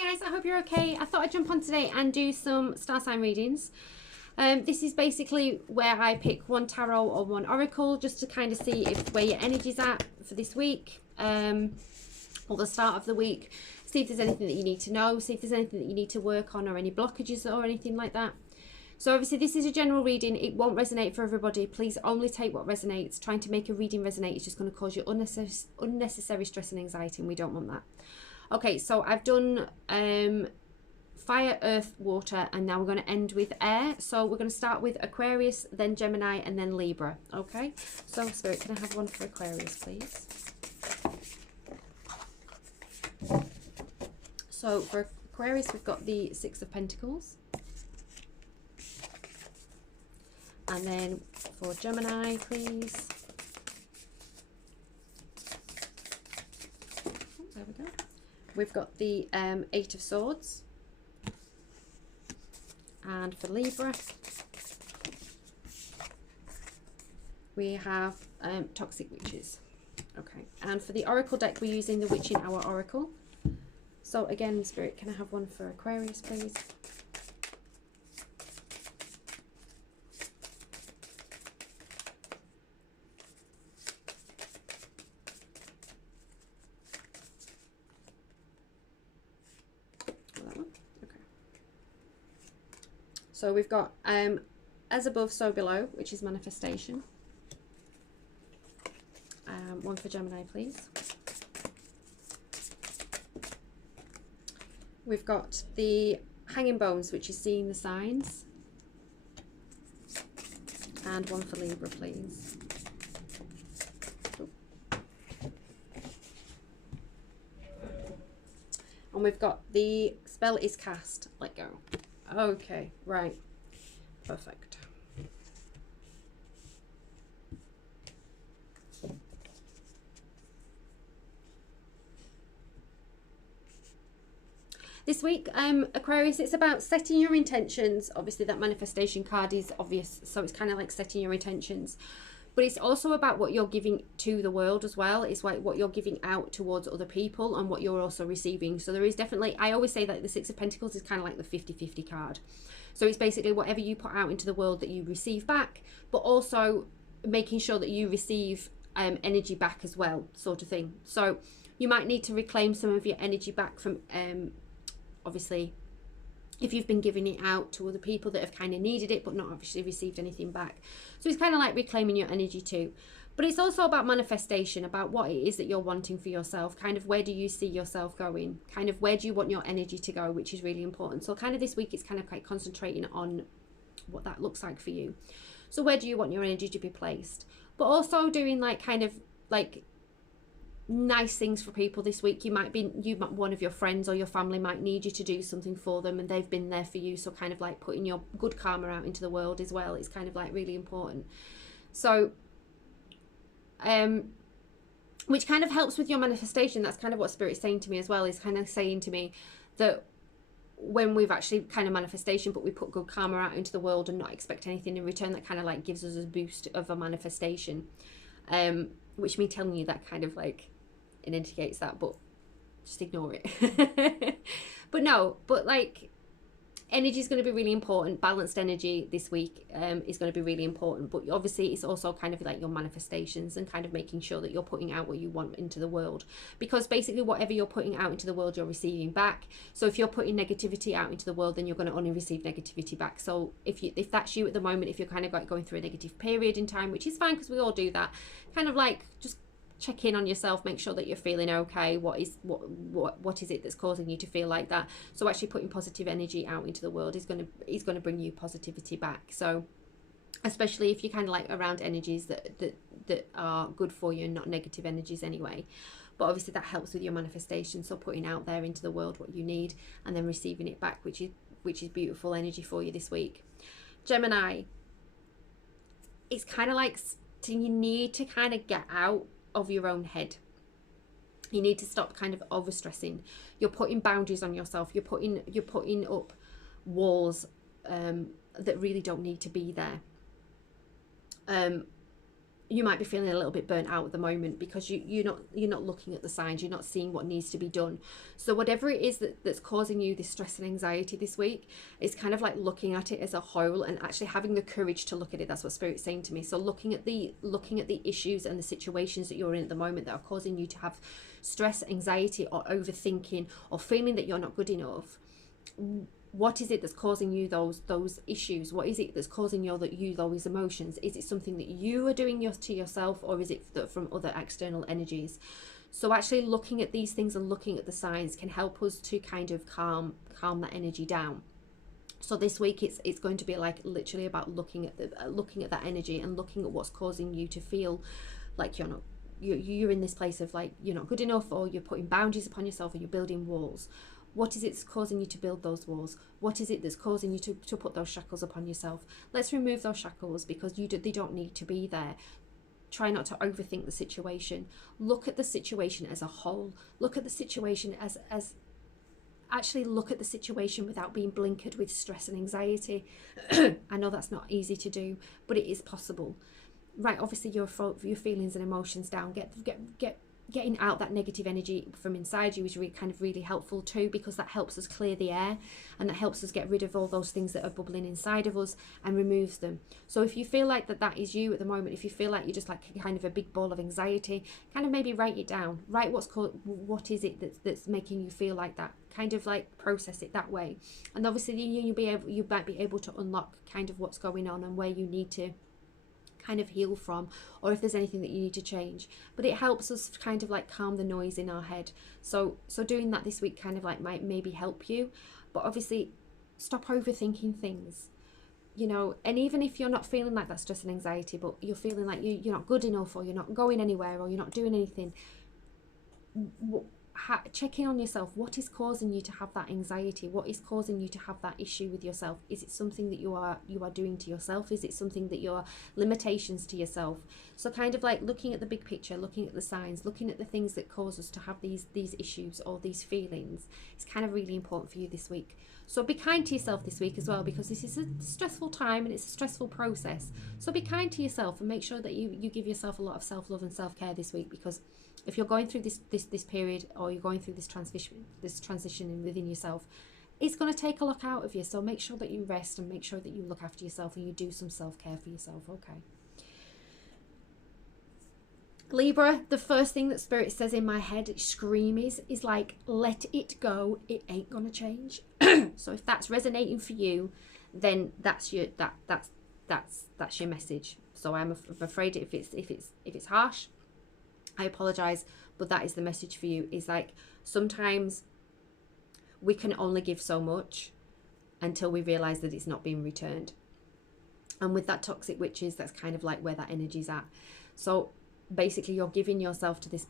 Hi guys, I hope you're okay. I thought I'd jump on today and do some star sign readings. This is basically where I pick one tarot or one oracle just to kind of see where your energy's at for this week, or the start of the week. See if there's anything that you need to know, see if there's anything that you need to work on or any blockages or anything like that. So obviously this is a general reading. It won't resonate for everybody. Please only take what resonates. Trying to make a reading resonate is just going to cause you unnecessary stress and anxiety, and we don't want that. Okay, so I've done fire, earth, water, and now we're going to end with air. So we're going to start with Aquarius, then Gemini, and then Libra. Okay, so Spirit, can I have one for Aquarius, please? So for Aquarius, we've got the Six of Pentacles. And then for Gemini, please. Oh, there we go. We've got the Eight of Swords. And for Libra, we have Toxic Witches. Okay, and for the Oracle deck, we're using the Witching Hour Oracle. So again, Spirit, can I have one for Aquarius, please? So we've got as above, so below, which is manifestation. One for Gemini, please. We've got the Hanging Bones, which is seeing the signs. And one for Libra, please. And we've got the spell is cast, let go. Okay, right, perfect. This week, Aquarius, it's about setting your intentions. Obviously, that manifestation card is obvious, so it's kind of like setting your intentions. But it's also about what you're giving to the world as well. It's like what you're giving out towards other people and what you're also receiving. So there is definitely, I always say that the Six of Pentacles is kind of like the 50-50 card. So it's basically whatever you put out into the world that you receive back, but also making sure that you receive energy back as well, sort of thing. So you might need to reclaim some of your energy back from, obviously, if you've been giving it out to other people that have kind of needed it but not obviously received anything back. So it's kind of like reclaiming your energy too. But it's also about manifestation, about what it is that you're wanting for yourself. Kind of where do you see yourself going? Kind of where do you want your energy to go, which is really important. So kind of this week it's kind of like concentrating on what that looks like for you. So where do you want your energy to be placed? But also doing like kind of like nice things for people this week. One of your friends or your family might need you to do something for them and they've been there for you, so kind of like putting your good karma out into the world as well is kind of like really important. So which kind of helps with your manifestation. That's kind of what Spirit's saying to me as well, is kind of saying to me that when we've actually kind of manifestation but we put good karma out into the world and not expect anything in return, that kind of like gives us a boost of a manifestation, which me telling you that kind of like it indicates that, but just ignore it. but like energy is going to be really important. Balanced energy this week is going to be really important, but obviously it's also kind of like your manifestations and kind of making sure that you're putting out what you want into the world, because basically whatever you're putting out into the world you're receiving back. So if you're putting negativity out into the world, then you're going to only receive negativity back. So if that's you at the moment, if you're kind of like going through a negative period in time, which is fine because we all do that, kind of like just check in on yourself, make sure that you're feeling okay. What is it that's causing you to feel like that? So actually putting positive energy out into the world is going to bring you positivity back. So especially if you're kind of like around energies that are good for you and not negative energies anyway. But obviously that helps with your manifestation. So putting out there into the world what you need and then receiving it back, which is beautiful energy for you this week. Gemini, it's kind of like you need to kind of get out of your own head. You need to stop kind of over stressing. You're putting boundaries on yourself. You're putting up walls that really don't need to be there. you might be feeling a little bit burnt out at the moment because you're not looking at the signs, you're not seeing what needs to be done. So whatever it is that's causing you this stress and anxiety this week, it's kind of like looking at it as a whole and actually having the courage to look at it. That's what Spirit's saying to me. So looking at the issues and the situations that you're in at the moment that are causing you to have stress, anxiety, or overthinking, or feeling that you're not good enough. What is it that's causing you those issues? What is it that's causing you those emotions? Is it something that you are doing to yourself, or is it from other external energies? So actually looking at these things and looking at the signs can help us to kind of calm that energy down. So this week it's going to be like literally about looking at that energy and looking at what's causing you to feel like you're in this place of like you're not good enough, or you're putting boundaries upon yourself, or you're building walls. What is it that's causing you to build those walls? What is it that's causing you to put those shackles upon yourself? Let's remove those shackles because they don't need to be there. Try not to overthink the situation. Look at the situation as a whole. Look at the situation as actually look at the situation without being blinkered with stress and anxiety. I know that's not easy to do, but it is possible. Right, obviously your feelings and emotions down. Getting out that negative energy from inside you is really helpful too, because that helps us clear the air and that helps us get rid of all those things that are bubbling inside of us and removes them. So if you feel like that is you at the moment, if you feel like you're just like kind of a big ball of anxiety, kind of maybe write it down. Write what is it that's making you feel like that. Kind of like process it that way, and obviously you might be able to unlock kind of what's going on and where you need to kind of heal from, or if there's anything that you need to change. But it helps us kind of like calm the noise in our head. So doing that this week kind of like might maybe help you. But obviously stop overthinking things, and even if you're not feeling like that stress and anxiety, but you're feeling like you're not good enough, or you're not going anywhere, or you're not doing anything, check in on yourself. What is causing you to have that anxiety? What is causing you to have that issue with yourself? Is it something that you are doing to yourself? Is it something that you're limitations to yourself? So kind of like looking at the big picture, looking at the signs, looking at the things that cause us to have these issues or these feelings. It's kind of really important for you this week. So be kind to yourself this week as well, because this is a stressful time and it's a stressful process. So be kind to yourself and make sure that you give yourself a lot of self-love and self-care this week, because if you're going through this period, or you're going through this transition within yourself, it's going to take a lot out of you. So make sure that you rest and make sure that you look after yourself and you do some self-care for yourself. Okay. Libra, the first thing that Spirit says in my head, is like, let it go. It ain't going to change. So if that's resonating for you, then that's your message. So I'm afraid if it's harsh, I apologize, but that is the message for you. Is like, sometimes we can only give so much until we realize that it's not being returned. And with that toxic witches, that's kind of like where that energy's at. So basically you're giving yourself to this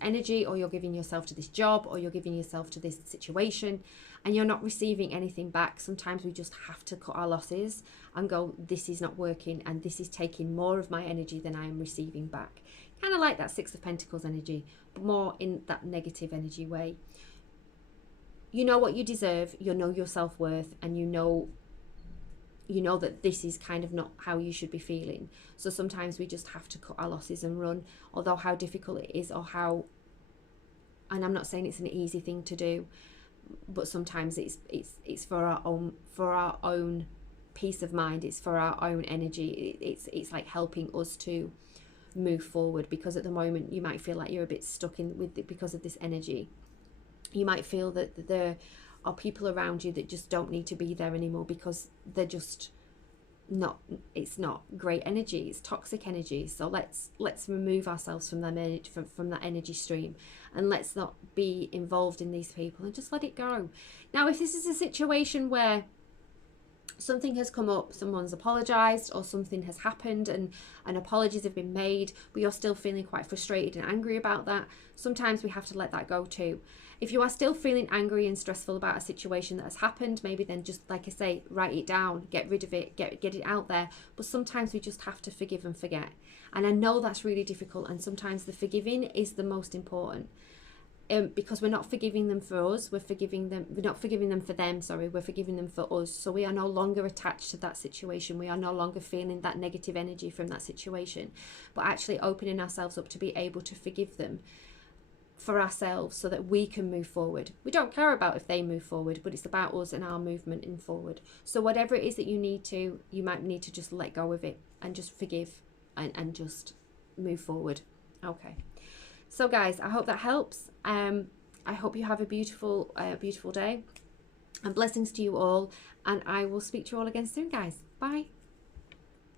energy, or you're giving yourself to this job, or you're giving yourself to this situation, and you're not receiving anything back. Sometimes we just have to cut our losses and go, this is not working, and this is taking more of my energy than I am receiving back. Kind of like that Six of Pentacles energy, but more in that negative energy way. You know what you deserve, you know your self-worth, and you know that this is kind of not how you should be feeling. So sometimes we just have to cut our losses and run, although how difficult it is, and I'm not saying it's an easy thing to do, but sometimes it's for our own peace of mind, it's for our own energy, it's like helping us to move forward, because at the moment you might feel like you're a bit stuck because of this energy. You might feel that there are people around you that just don't need to be there anymore, because they're just not, it's not great energy, it's toxic energy. So let's remove ourselves from that energy stream, and let's not be involved in these people, and just let it go. Now, if this is a situation where something has come up, someone's apologized, or something has happened and apologies have been made, but you're still feeling quite frustrated and angry about that, sometimes we have to let that go too. If you are still feeling angry and stressful about a situation that has happened, maybe then just, like I say, write it down, get rid of it, get it out there. But sometimes we just have to forgive and forget. And I know that's really difficult, and sometimes the forgiving is the most important. because we're not forgiving them for us, we're not forgiving them for them, sorry, we're forgiving them for us. So we are no longer attached to that situation, we are no longer feeling that negative energy from that situation, but actually opening ourselves up to be able to forgive them for ourselves so that we can move forward. We don't care about if they move forward, but it's about us and our movement in forward. So whatever it is that you might need to just let go of it and just forgive and just move forward. Okay. So guys, I hope that helps. I hope you have a beautiful day, and blessings to you all, and I will speak to you all again soon, guys. Bye.